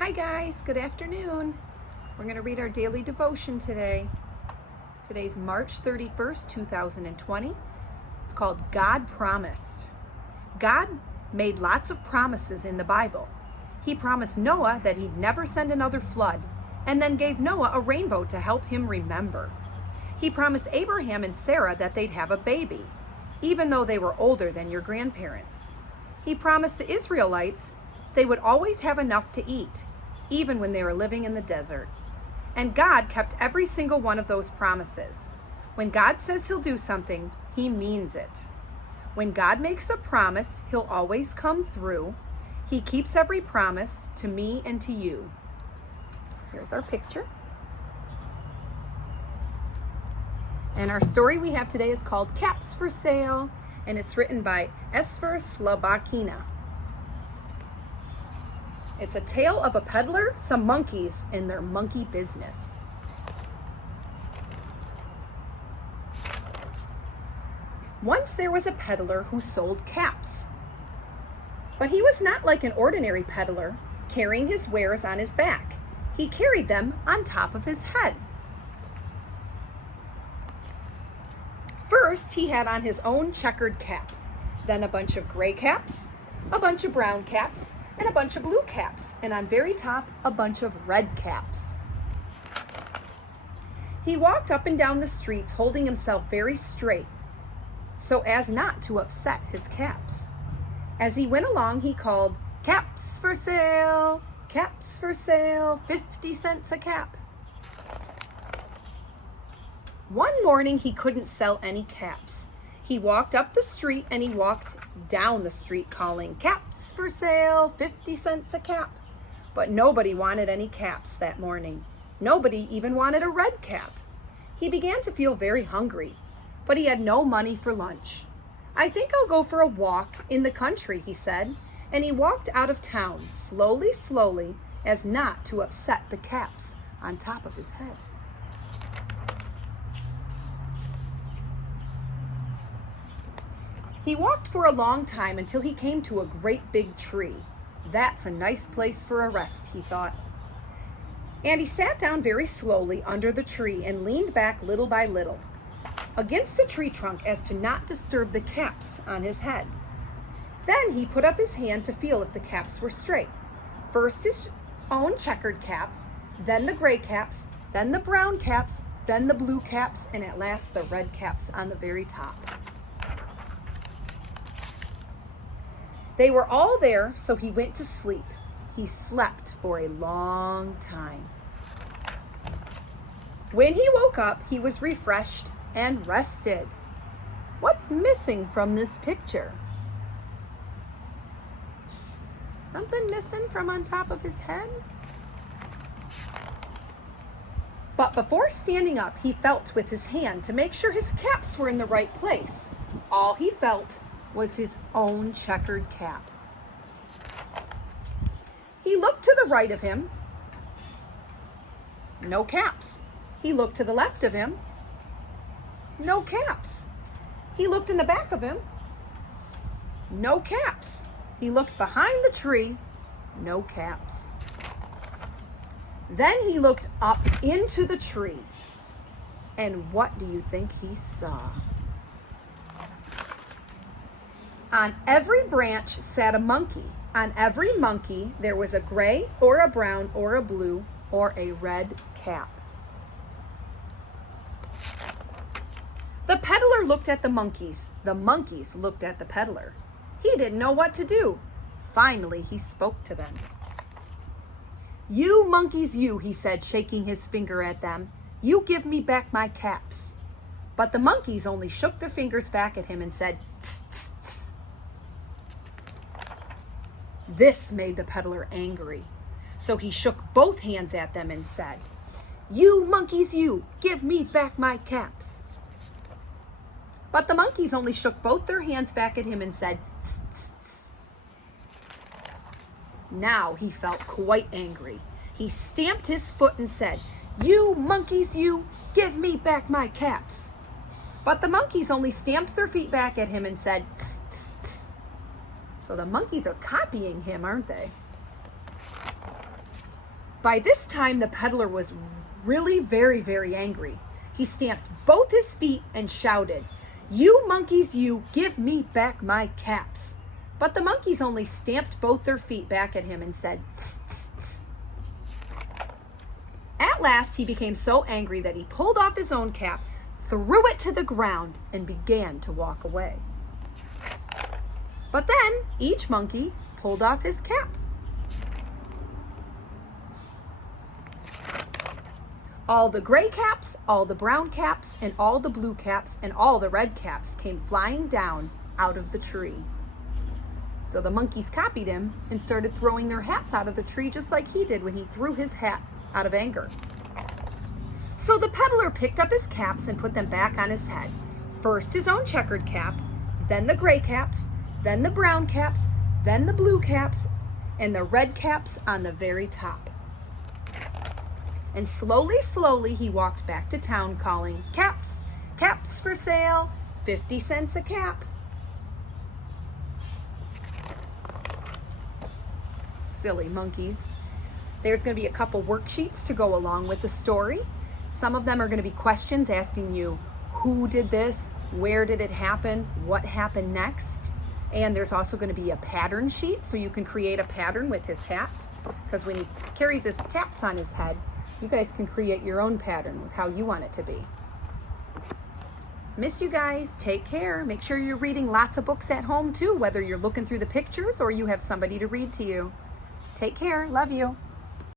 Hi guys, good afternoon. We're going to read our daily devotion today. Today's March 31st, 2020. It's called God Promised. God made lots of promises in the Bible. He promised Noah that he'd never send another flood, and then gave Noah a rainbow to help him remember. He promised Abraham and Sarah that they'd have a baby, even though they were older than your grandparents. He promised the Israelites they would always have enough to eat, even when they were living in the desert. And God kept every single one of those promises. When God says he'll do something, he means it. When God makes a promise, he'll always come through. He keeps every promise to me and to you. Here's our picture. And our story we have today is called Caps for Sale, and it's written by Esther Slabakina. It's a tale of a peddler, some monkeys, and their monkey business. Once there was a peddler who sold caps. But he was not like an ordinary peddler, carrying his wares on his back. He carried them on top of his head. First, he had on his own checkered cap, then a bunch of gray caps, a bunch of brown caps, and a bunch of blue caps, and on very top, a bunch of red caps. He walked up and down the streets holding himself very straight, so as not to upset his caps. As he went along, he called, "Caps for sale, 50 cents a cap." One morning, he couldn't sell any caps. He walked up the street and he walked down the street calling, "Caps for sale, 50 cents a cap." But nobody wanted any caps that morning. Nobody even wanted a red cap. He began to feel very hungry, but he had no money for lunch. "I think I'll go for a walk in the country," he said, and he walked out of town slowly, as not to upset the caps on top of his head. He walked for a long time until he came to a great big tree. "That's a nice place for a rest," he thought. And he sat down very slowly under the tree and leaned back little by little against the tree trunk as to not disturb the caps on his head. Then he put up his hand to feel if the caps were straight. First his own checkered cap, then the gray caps, then the brown caps, then the blue caps, and at last the red caps on the very top. They were all there, so he went to sleep. He slept for a long time. When he woke up, he was refreshed and rested. What's missing from this picture? Something missing from on top of his head? But before standing up, he felt with his hand to make sure his caps were in the right place. All he felt was his own checkered cap. He looked to the right of him. No caps. He looked to the left of him. No caps. He looked in the back of him. No caps. He looked behind the tree. No caps. Then he looked up into the tree. And what do you think he saw? On every branch sat a monkey. On every monkey, there was a gray or a brown or a blue or a red cap. The peddler looked at the monkeys. The monkeys looked at the peddler. He didn't know what to do. Finally, he spoke to them. "You monkeys, you," he said, shaking his finger at them. "You give me back my caps." But the monkeys only shook their fingers back at him and said, "Tss, tss, tss." This made the peddler angry. So he shook both hands at them and said, "You monkeys, you, give me back my caps." But the monkeys only shook both their hands back at him and said, "Tss, tss, tss." Now he felt quite angry. He stamped his foot and said, "You monkeys, you, give me back my caps." But the monkeys only stamped their feet back at him and said, "Tss, tss, tss." So the monkeys are copying him, aren't they? By this time, the peddler was really very, very angry. He stamped both his feet and shouted, "You monkeys, you, give me back my caps." But the monkeys only stamped both their feet back at him and said, "Tss, tss, tss." At last, he became so angry that he pulled off his own cap, threw it to the ground, and began to walk away. But then each monkey pulled off his cap. All the gray caps, all the brown caps, and all the blue caps, and all the red caps came flying down out of the tree. So the monkeys copied him and started throwing their hats out of the tree just like he did when he threw his hat out of anger. So the peddler picked up his caps and put them back on his head. First his own checkered cap, then the gray caps, then the brown caps, then the blue caps, and the red caps on the very top. And slowly, slowly, he walked back to town calling, "Caps, caps for sale, 50 cents a cap." Silly monkeys. There's going to be a couple worksheets to go along with the story. Some of them are going to be questions asking you, who did this? Where did it happen? What happened next? And there's also going to be a pattern sheet so you can create a pattern with his hats. Because when he carries his caps on his head, you guys can create your own pattern with how you want it to be. Miss you guys. Take care. Make sure you're reading lots of books at home too, whether you're looking through the pictures or you have somebody to read to you. Take care. Love you.